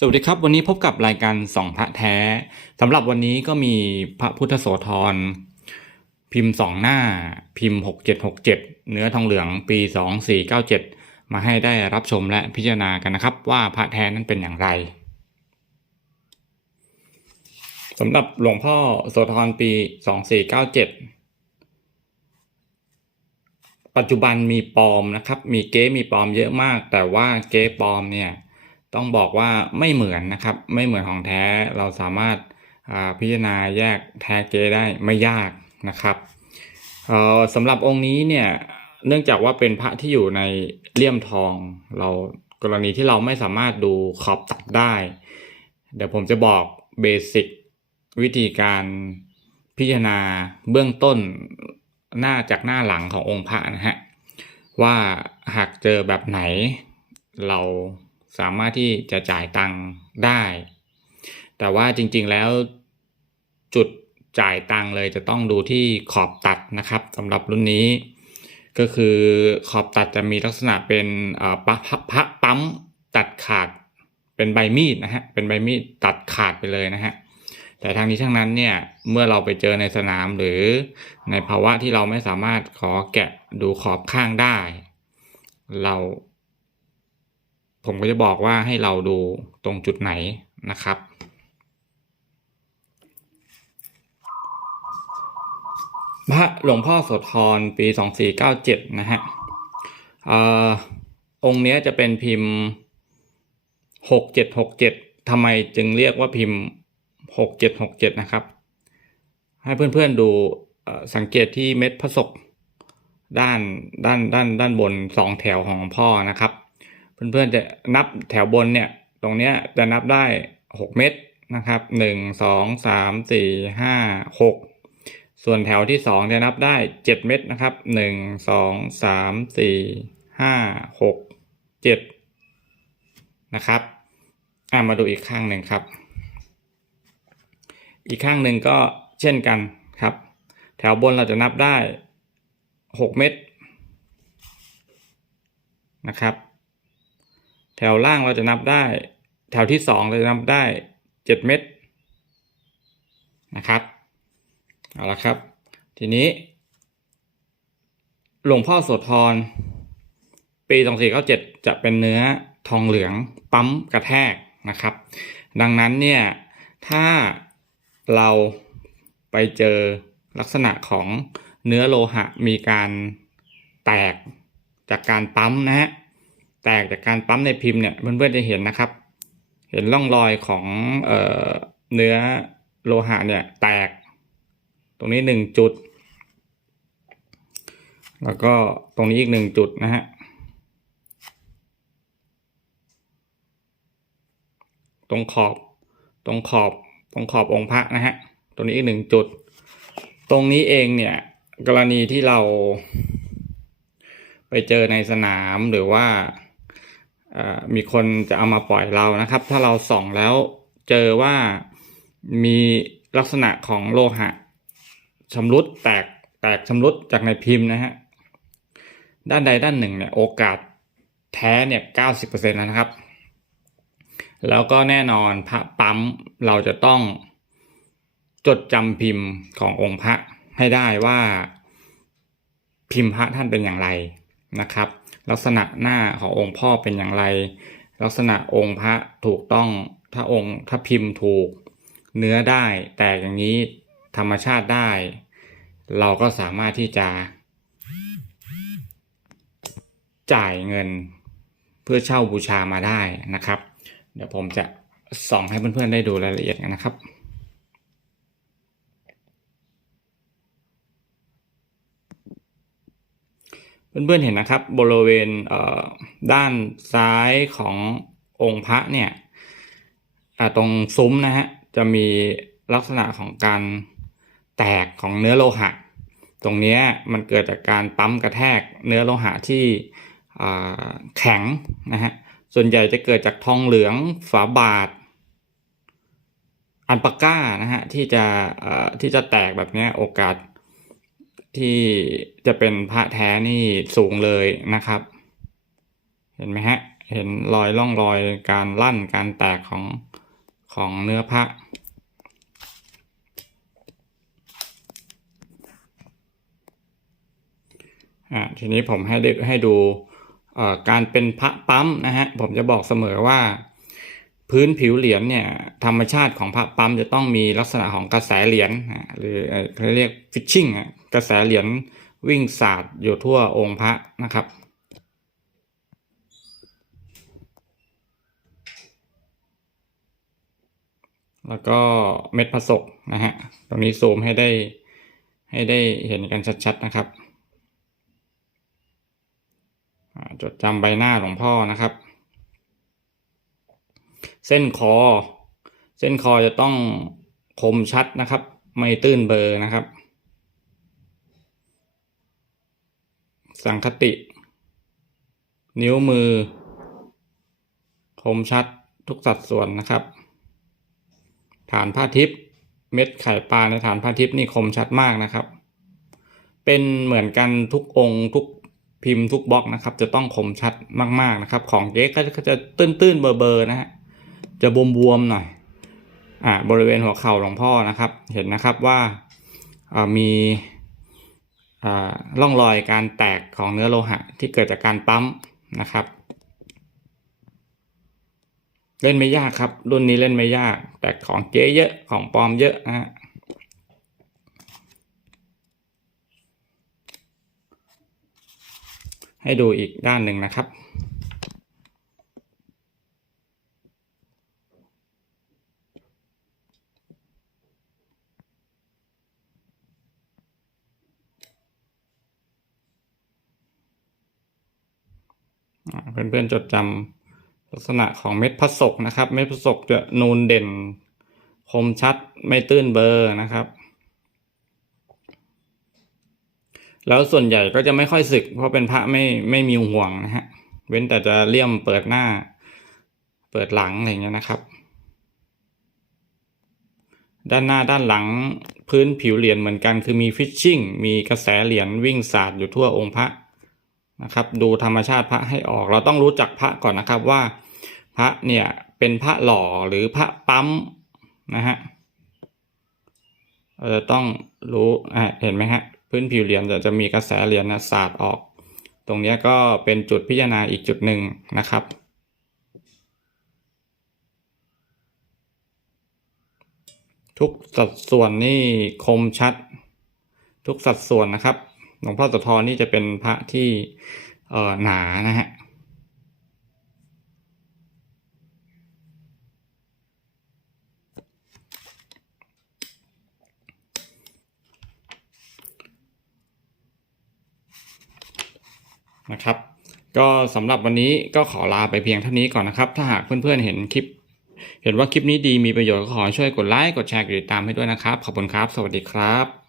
สวัสดีครับ วันนี้พบกับรายการสองพระแท้สำหรับวันนี้ก็มีพระพุทธโสธรพิมพ์สองหน้าพิมพ์หกเจ็ดหกเจ็ดเนื้อทองเหลืองปีสองสี่เก้าเจ็ดมาให้ได้รับชมและพิจารณากันนะครับ ว่าพระแท้นั้นเป็นอย่างไรสำหรับหลวงพ่อโสธรปีสองสี่เก้าเจ็ดปัจจุบันมีปลอมนะครับ มีเก๊มีปลอมเยอะมาก แต่ว่าเก๊ปลอมเนี่ย ต้องบอกว่าไม่เหมือนนะครับ ไม่เหมือนของแท้เราสามารถพิจารณาแยกแท้เกได้ไม่ยากนะครับเออสำหรับองค์นี้เนี่ยเนื่องจากว่าเป็นพระที่อยู่ในเลี่ยมทอง เรากรณีที่เราไม่สามารถดูขอบตัดได้ เดี๋ยวผมจะบอกเบสิกวิธีการพิจารณาเบื้องต้นหน้าจากหน้าหลังขององค์พระนะฮะว่าหากเจอแบบไหนเรา สามารถที่จะจ่ายตังค์ได้ แต่ว่าจริงๆแล้วจุดจ่ายตังค์เลยจะต้องดูที่ขอบตัดนะครับสำหรับรุ่นนี้ ก็คือขอบตัดจะมีลักษณะเป็นปพะพะปั๊มตัดขาดเป็นใบมีดนะฮะเป็นใบมีดตัดขาดไปเลยนะฮะแต่ทางนี้ทั้งนั้นเนี่ยเมื่อเราไปเจอในสนามหรือในภาวะที่เราไม่สามารถขอแกะดูขอบข้างได้ เรา ผมก็จะบอกว่าให้เราดูตรงจุดไหนนะครับ พระหลวงพ่อโสธรปี 2497 นะฮะเอ่อองค์นี้จะเป็นพิมพ์ 6767ทำไมจึงเรียกว่าพิมพ์ 6767 นะครับ ให้เพื่อนๆดูสังเกตที่เม็ดพระศกด้านด้านด้านด้านบนสองแถวของพ่อนะครับ เพื่อนๆจะนับแถวบนเนี่ยตรงเนี้ยจะนับได้ 6 เม็ดนะครับ 1 2 3 4 5 6 ส่วนแถวที่ 2 จะนับได้ 7 เม็ดนะครับ 1 2 3 4 5 6 7 นะครับอะมาดูอีกข้างหนึ่งครับ อีกข้างหนึ่งก็เช่นกันครับ แถวบนเราจะนับได้ 6 เม็ดนะครับ แถวล่างเราจะนับได้ แถวที่สองเราจะนับได้เจ็ดเม็ดนะครับเอาละครับ ทีนี้หลวงพ่อโสธรปีสองสี่เก้าเจ็ดจะเป็นเนื้อทองเหลืองปั๊มกระแทกนะครับ ดังนั้นเนี่ยถ้าเราไปเจอลักษณะของเนื้อโลหะมีการแตกจากการปั๊มนะฮะ แตกจากการปั๊มในพิมพ์เนี่ยเพื่อนๆจะเห็นนะครับ เห็นร่องรอยของเออเนื้อโลหะเนี่ยแตก ตรงนี้หนึ่งจุด แล้วก็ตรงนี้อีกหนึ่งจุดนะฮะตรงขอบตรงขอบตรงขอบองค์พระนะฮะตรงนี้อีกหนึ่งจุด ตรงนี้เองเนี่ยกรณีที่เราไปเจอในสนามหรือว่า มีคนจะเอามาปล่อยเรานะครับ ถ้าเราส่องแล้วเจอว่ามีลักษณะของโลหะชำรุดแตกแตกชำรุดจากในพิมพ์นะฮะด้านใดด้านหนึ่งเนี่ยโอกาสแท้เนี่ยเก้าสิบเปอร์เซ็นต์นะครับ แล้วก็แน่นอนพระปั๊มเราจะต้องจดจำพิมพ์ขององค์พระให้ได้ว่าพิมพ์พระท่านเป็นอย่างไรนะครับ ลักษณะหน้าขององค์พ่อเป็นอย่างไร ลักษณะองค์พระถูกต้องถ้าองค์ถ้าพิมพ์ถูก เนื้อได้แต่อย่างนี้ธรรมชาติได้ เราก็สามารถที่จะ จ่ายเงินเพื่อเช่าบูชามาได้นะครับ เดี๋ยวผมจะส่องให้เพื่อนๆได้ดูรายละเอียดกันนะครับ เพื่อนๆเห็นนะครับบริเวณเด้านซ้ายขององค์พระเนี่ยตรงซุ้มนะฮะจะมีลักษณะของการแตกของเนื้อโลหะ ตรงนี้มันเกิดจากการปั๊มกระแทกเนื้อโลหะที่แข็งนะฮะส่วนใหญ่จะเกิดจากทองเหลืองฝาบาท อันปาก้านะฮะที่จะที่จะแตกแบบนี้โอกาส ที่จะเป็นพระแท้นี่สูงเลยนะครับ เห็นไหมฮะ เห็นรอยร่องรอยการลั่นการแตกของของเนื้อพระอ่าทีนี้ผมให้ด้ให้ดูการเป็นพระปั๊มนะฮะ ผมจะบอกเสมอว่า พื้นผิวเหรียญเนี่ยธรรมชาติของพระปั๊มจะต้องมีลักษณะของกระแสเหรียญหรือเขาเรียกฟิชชิ่งกระแสเหรียญวิ่งสาดอยู่ทั่วองค์พระนะครับแล้วก็เม็ดผสกนะฮะ ตรงนี้ซูมให้ได้ให้ได้เห็นกันชัดๆนะครับ จดจำใบหน้าหลวงพ่อนะครับ เส้นคอ เส้นคอจะต้องคมชัดนะครับ ไม่ตื้นเบอร์นะครับ สังคติ นิ้วมือ คมชัดทุกสัดส่วนนะครับ ฐานผ้าทิพย์เม็ดไข่ปลาในฐานผ้าทิพย์นี่คมชัดมากนะครับ เป็นเหมือนกันทุกองค์ทุกพิมพ์ทุกบล็อกนะครับ จะต้องคมชัดมากๆนะครับ ของเก๊ก็จะตื้นๆเบอร์ๆนะฮะ จะบวมๆหน่อยอ่าบริเวณหัวเข่าหลวงพ่อนะครับ เห็นนะครับว่าอ่ามีอ่าร่องรอยการแตกของเนื้อโลหะที่เกิดจากการปั๊มนะครับ เล่นไม่ยากครับ รุ่นนี้เล่นไม่ยาก แต่ของเก๊เยอะของปลอมเยอะนะฮะให้ดูอีกด้านหนึ่งนะครับ เพื่อนๆจดจำลักษณะของเม็ดพระศกนะครับ เม็ดพระศกจะนูนเด่น คมชัดไม่ตื้นเบอร์นะครับ แล้วส่วนใหญ่ก็จะไม่ค่อยสึก เพราะเป็นพระไม่ไม่มีห่วงนะฮะ เว้นแต่จะเลี่ยมเปิดหน้า เปิดหลังอะไรเงี้ยนะครับ ด้านหน้าด้านหลังพื้นผิวเหรียญเหมือนกัน คือมีฟิชชิ่ง มีกระแสเหรียญวิ่งสาดอยู่ทั่วองค์พระ นะครับดูธรรมชาติพระให้ออก เราต้องรู้จักพระก่อนนะครับว่า พระเนี่ยเป็นพระหล่อหรือพระปั๊มนะฮะเราจะต้องรู้เห็นไหมฮะพื้นผิวเหรียญจะจะมีกระแสเหรียญนะสาดออก ตรงนี้ก็เป็นจุดพิจารณาอีกจุดหนึ่งนะครับ ทุกสัดส่วนนี่คมชัด ทุกสัดส่วนนะครับ ลวงพ่อโสธรนี่จะเป็นพระที่เออหนานะฮะนะครับ ก็สำหรับวันนี้ก็ขอลาไปเพียงเท่านี้ก่อนนะครับ ถ้าหากเพื่อนๆเห็นคลิป เห็นว่าคลิปนี้ดีมีประโยชน์ก็ขอช่วยกดไลค์กดแชร์กดติดตามให้ด้วยนะครับ ขอบคุณครับ สวัสดีครับ